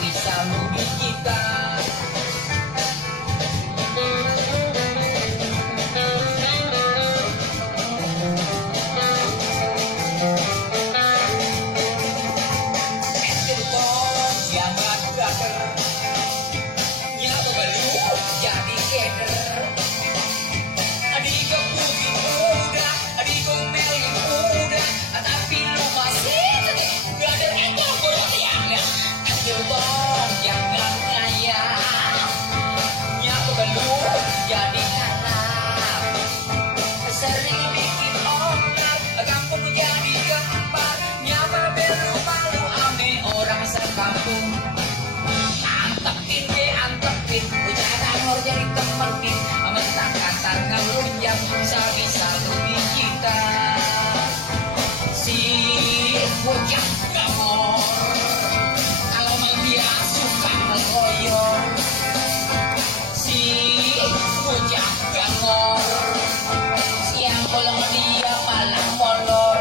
bisa rugi kita. Jadi temenin, mentang tangan lunjang bisa rugi kita. Si bocah gamor, kalau dia suka ngeroyor. Si bocah gamor, siang bolong dia malam molor.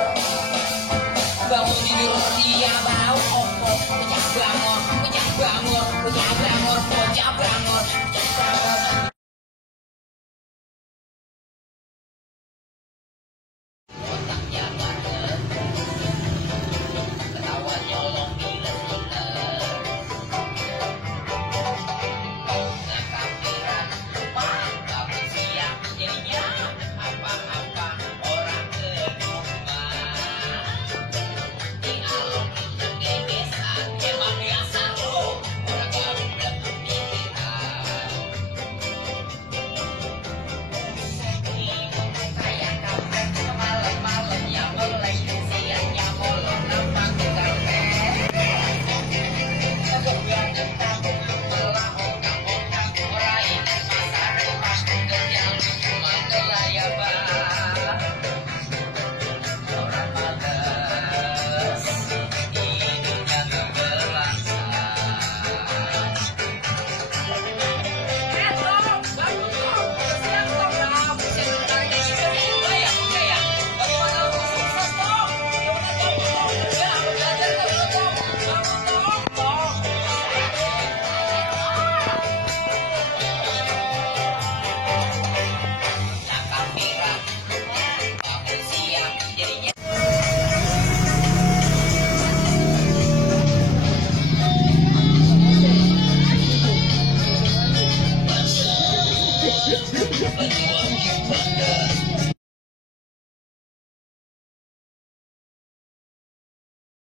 Bangun tidur dia bau opor. Bocah bangor, bocah bangor, bocah bangor, bocah bangor. Berjuang di bangga